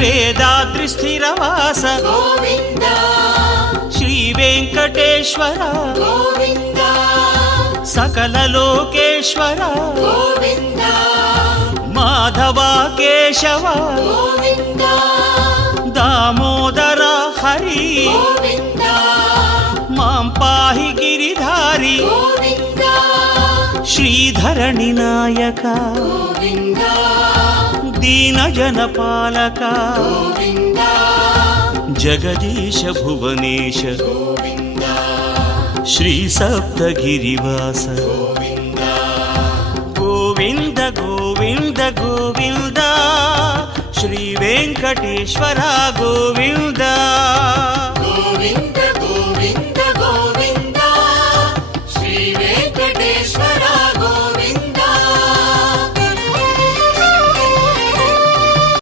వేదాద్రి స్థిరవాస గోవింద శ్రీ వెంకటేశ్వర గోవింద సకల లోకేశ్వర గోవింద మాధవ కేశవ గోవింద దామోదర హరి గోవింద మాం పాహి గిరిధారి గోవింద శ్రీధరణి నాయక గోవింద దీనజన పాలక గోవింద జగదీశ భువనేశ గోవింద శ్రీ సప్తగిరివాస గోవింద గోవింద గోవింద గోవింద శ్రీ వెంకటేశ్వర గోవింద